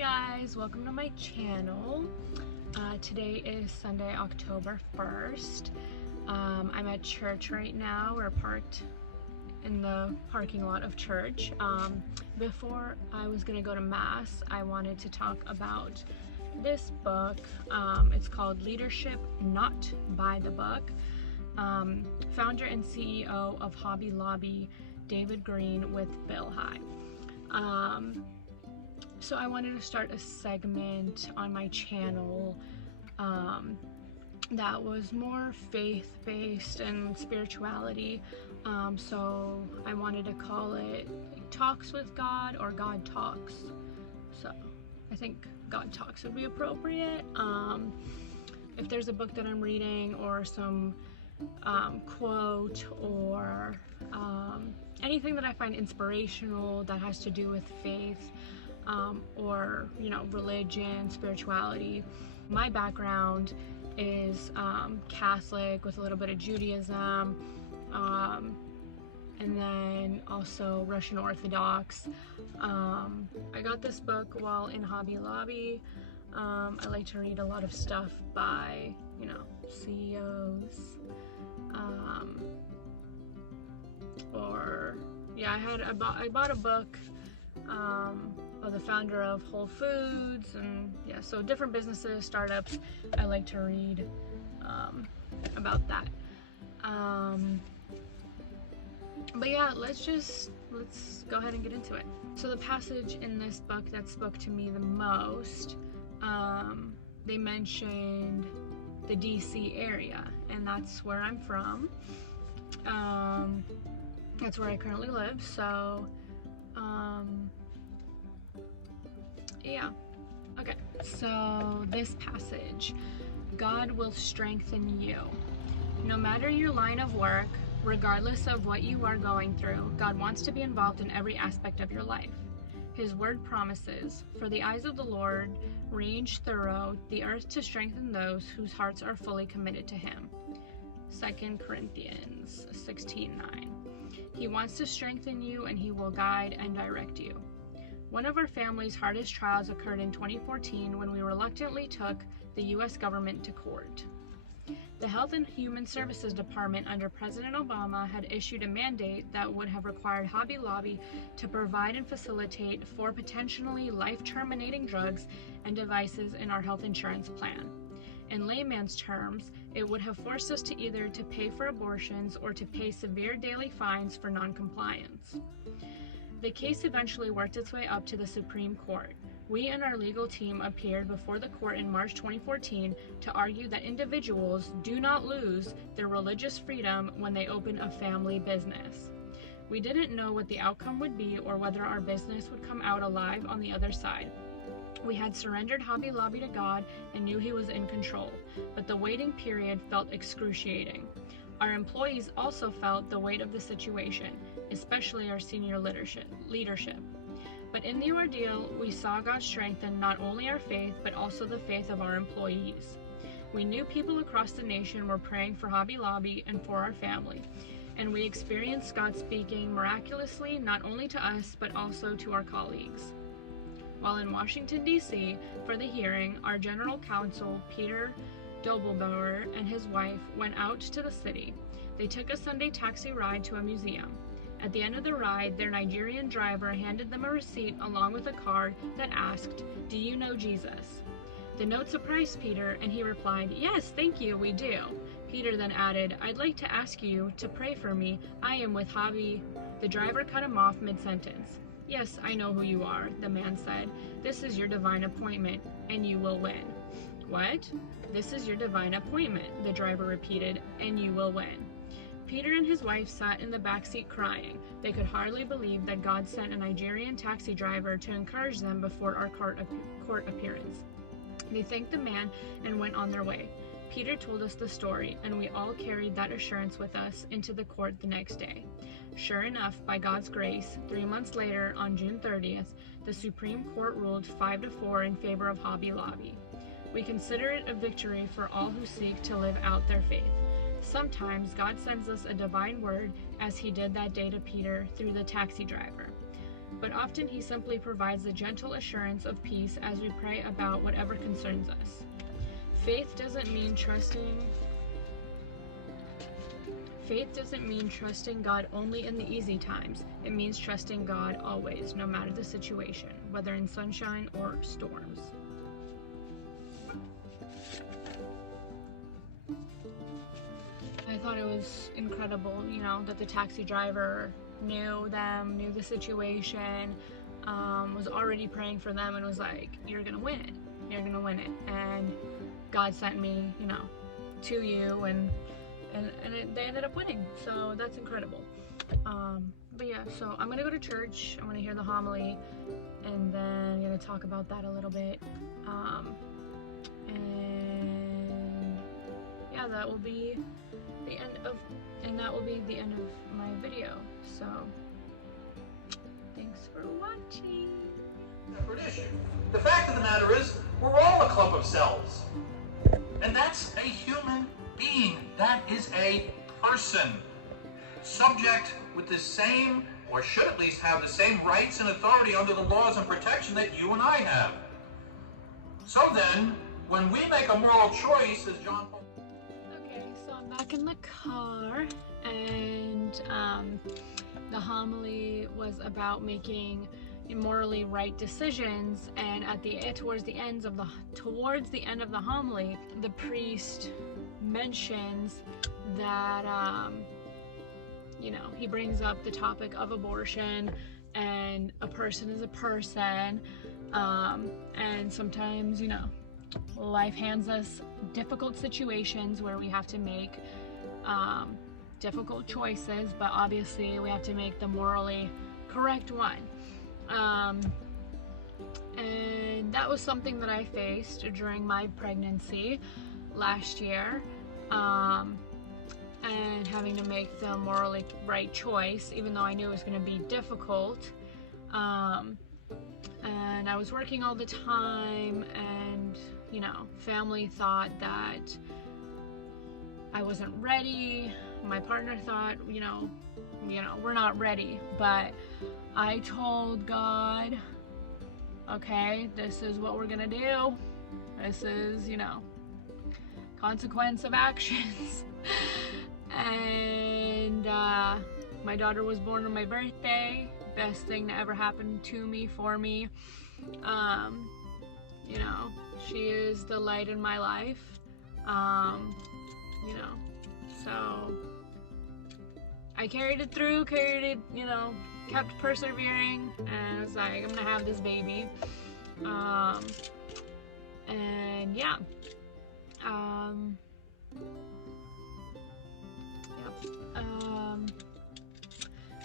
guys, welcome to my channel. Today is Sunday, October 1st. I'm at church right now. We're parked in the parking lot of church. Before I was gonna go to Mass, I wanted to talk about this book. It's called Leadership Not by the Book. Founder and CEO of Hobby Lobby, David Green with Bill High. So I wanted to start a segment on my channel that was more faith-based and spirituality. So I wanted to call it Talks with God or God Talks. So I think God Talks would be appropriate. If there's a book that I'm reading or some quote or anything that I find inspirational that has to do with faith, or religion, spirituality. My background is Catholic with a little bit of Judaism, and then also Russian Orthodox. I got this book while in Hobby Lobby. I like to read a lot of stuff by CEOs, I bought a book of the founder of Whole Foods, and so different businesses, startups. I like to read about that. But yeah, let's go ahead and get into it. So the passage in this book that spoke to me the most, they mentioned the DC area, and that's where I'm from. That's where I currently live, so yeah. Okay, so this passage, God will strengthen you. No matter your line of work, regardless of what you are going through, God wants to be involved in every aspect of your life. His word promises, for the eyes of the Lord range throughout the earth to strengthen those whose hearts are fully committed to Him. 2 Corinthians 16:9. He wants to strengthen you, and He will guide and direct you. One of our family's hardest trials occurred in 2014 when we reluctantly took the U.S. government to court. The Health and Human Services Department under President Obama had issued a mandate that would have required Hobby Lobby to provide and facilitate 4 potentially life-terminating drugs and devices in our health insurance plan. In layman's terms, it would have forced us to either to pay for abortions or to pay severe daily fines for non-compliance. The case eventually worked its way up to the Supreme Court. We and our legal team appeared before the court in March 2014 to argue that individuals do not lose their religious freedom when they open a family business. We didn't know what the outcome would be or whether our business would come out alive on the other side. We had surrendered Hobby Lobby to God and knew He was in control, but the waiting period felt excruciating. Our employees also felt the weight of the situation, especially our senior leadership. But in the ordeal, we saw God strengthen not only our faith, but also the faith of our employees. We knew people across the nation were praying for Hobby Lobby and for our family, and we experienced God speaking miraculously not only to us, but also to our colleagues. While in Washington, D.C. for the hearing, our general counsel, Peter Dobelbauer, and his wife went out to the city. They took a Sunday taxi ride to a museum. At the end of the ride, their Nigerian driver handed them a receipt along with a card that asked, "Do you know Jesus?" The note surprised Peter, and he replied, "Yes, thank you, we do." Peter then added, "I'd like to ask you to pray for me. I am with Hobby." The driver cut him off mid-sentence. "Yes, I know who you are," the man said. "This is your divine appointment, and you will win." "What?" "This is your divine appointment," the driver repeated, "and you will win." Peter and his wife sat in the back seat crying. They could hardly believe that God sent a Nigerian taxi driver to encourage them before our court appearance. They thanked the man and went on their way. Peter told us the story, and we all carried that assurance with us into the court the next day. Sure enough, by God's grace, 3 months later, on June 30th, the Supreme Court ruled 5-4 in favor of Hobby Lobby. We consider it a victory for all who seek to live out their faith. Sometimes God sends us a divine word, as He did that day to Peter through the taxi driver. but often He simply provides a gentle assurance of peace as we pray about whatever concerns us. Faith doesn't mean trusting God only in the easy times. It means trusting God always, no matter the situation, whether in sunshine or storms. I thought it was incredible, that the taxi driver knew them, knew the situation, was already praying for them, and was like, you're gonna win it. You're gonna win it. And God sent me, to you, and they ended up winning. So that's incredible. But yeah, so I'm gonna go to church. I'm gonna hear the homily, and then I'm gonna talk about that a little bit. And yeah, that will be the end of my video. So thanks for watching. The fact of the matter is, we're all a clump of cells. And that's a human being. That is a person. Subject with the same, or should at least have the same rights and authority under the laws and protection that you and I have. So then, when we make a moral choice, as John Paul... Okay, so I'm back in the car, and the homily was about making morally right decisions, and towards the end of the homily, the priest mentions that he brings up the topic of abortion, and a person is a person, and sometimes life hands us difficult situations where we have to make difficult choices, but obviously we have to make the morally correct one. And that was something that I faced during my pregnancy last year, and having to make the morally right choice, even though I knew it was going to be difficult. And I was working all the time, and family thought that I wasn't ready. My partner thought, we're not ready. But I told God, okay, this is what we're gonna do. This is, consequence of actions. And my daughter was born on my birthday. Best thing to ever happen to me, for me. She is the light in my life. So I carried it through, kept persevering, and I was like, I'm gonna have this baby. And yeah.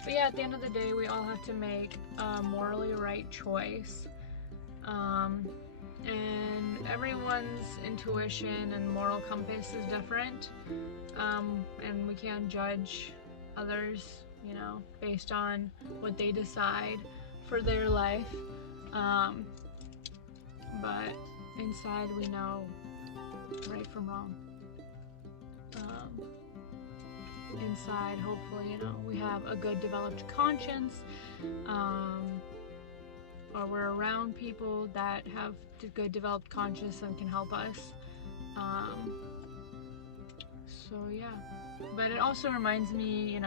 But yeah, at the end of the day, we all have to make a morally right choice. And everyone's intuition and moral compass is different. And we can't judge others, based on what they decide for their life. But inside we know right from wrong. Inside, hopefully, we have a good developed conscience, or we're around people that have good developed conscience and can help us. So yeah, but it also reminds me,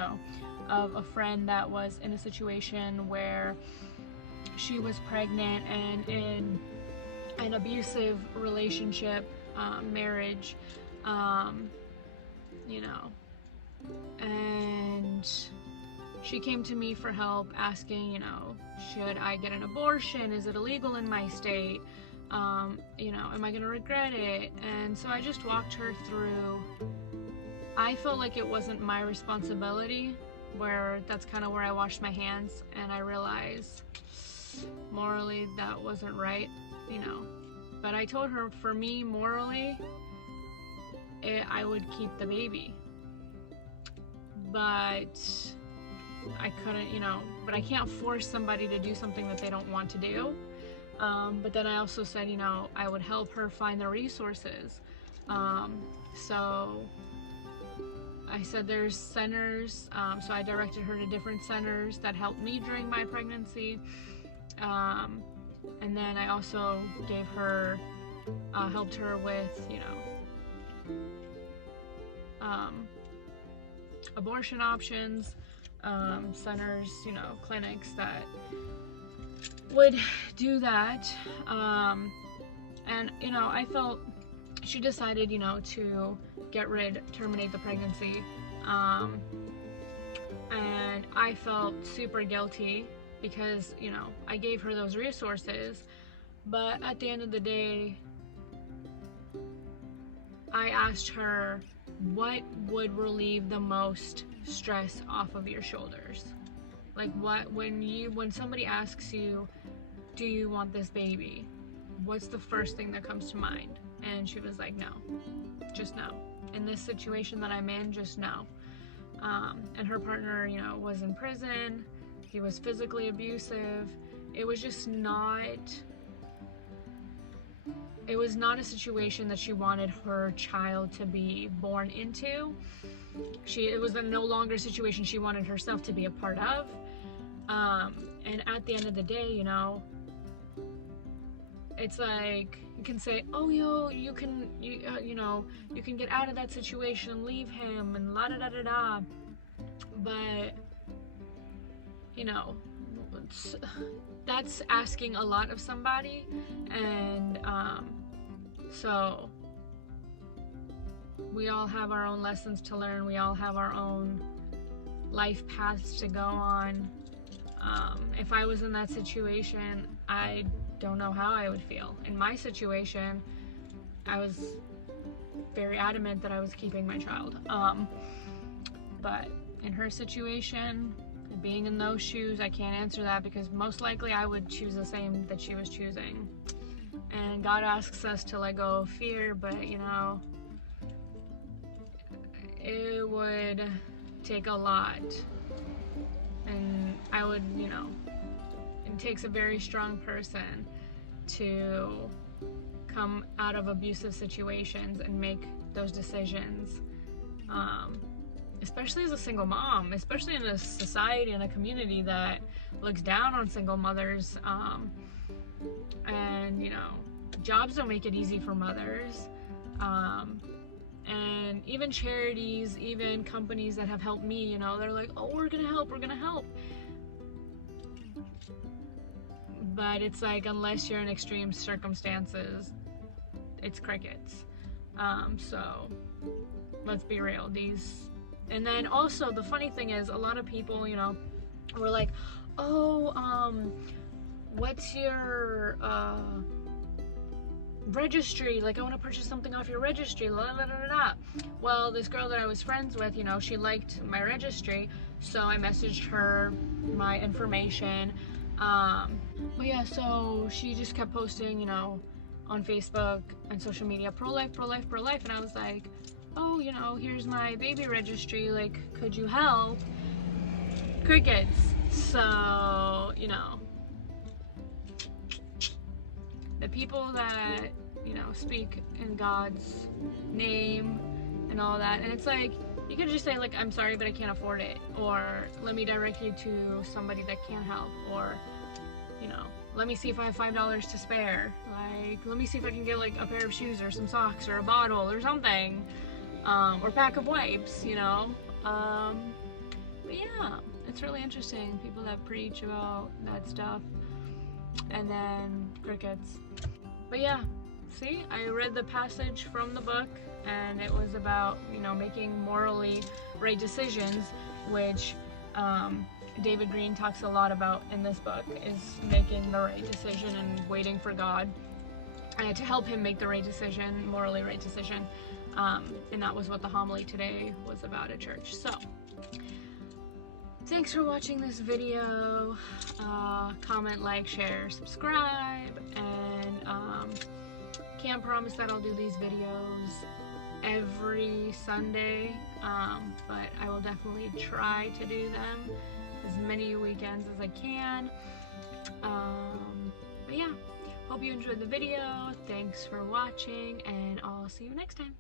of a friend that was in a situation where she was pregnant and in an abusive relationship, marriage, and she came to me for help, asking, should I get an abortion? Is it illegal in my state? Am I gonna regret it? And so I just walked her through. I felt like it wasn't my responsibility, where that's kind of where I washed my hands, and I realized morally that wasn't right, But I told her, for me, morally, I would keep the baby. But I couldn't, but I can't force somebody to do something that they don't want to do. But then I also said, I would help her find the resources. So I said there's centers, so I directed her to different centers that helped me during my pregnancy. And then I also gave her, helped her with, you know, abortion options, centers, you know, clinics that would do that. And, you know, I felt she decided, you know, to terminate the pregnancy. And I felt super guilty because, you know, I gave her those resources, but at the end of the day, I asked her what would relieve the most stress off of your shoulders. Like, when somebody asks you, do you want this baby? What's the first thing that comes to mind? And she was like, no, just no. In this situation that I'm in, just no. And her partner, you know, was in prison. He was physically abusive. It was just not, it was not a situation that she wanted her child to be born into. It was no longer a situation she wanted herself to be a part of. And at the end of the day, you know, it's like, you can say, oh, you can get out of that situation, leave him, and la da da da da. But, you know, that's asking a lot of somebody. And so we all have our own lessons to learn. We all have our own life paths to go on. If I was in that situation, I don't know how I would feel. In my situation, I was very adamant that I was keeping my child. But in her situation, being in those shoes, I can't answer that, because most likely I would choose the same that she was choosing. And God asks us to let go of fear, but, you know, it would take a lot. And I would, you know, it takes a very strong person to come out of abusive situations and make those decisions. Especially as a single mom, especially in a society and a community that looks down on single mothers. And, you know, jobs don't make it easy for mothers. And even charities, even companies that have helped me, you know, they're like, oh, we're gonna help. But it's like, unless you're in extreme circumstances, it's crickets. So let's be real. And then also the funny thing is, a lot of people, you know, were like, oh, what's your registry? Like, I want to purchase something off your registry. La, la, la, la, la. Well, this girl that I was friends with, you know, she liked my registry, so I messaged her my information. But yeah, so she just kept posting, you know, on Facebook and social media, pro-life, pro-life, pro-life, and I was like, oh, you know, here's my baby registry, like, could you help? Crickets. So, you know, the people that, you know, speak in God's name and all that, and it's like, you could just say, like, I'm sorry, but I can't afford it, or let me direct you to somebody that can help, or, you know, let me see if I have $5 to spare, like, let me see if I can get, like, a pair of shoes or some socks or a bottle or something. Or a pack of wipes, you know. But yeah, it's really interesting, people that preach about that stuff, and then crickets. But yeah, see, I read the passage from the book, and it was about, you know, making morally right decisions, which David Green talks a lot about in this book, is making the right decision and waiting for God to help him make the right decision, morally right decision. And that was what the homily today was about at church. So, thanks for watching this video. Comment, like, share, subscribe, and can't promise that I'll do these videos every Sunday, but I will definitely try to do them as many weekends as I can. But yeah, hope you enjoyed the video. Thanks for watching, and I'll see you next time.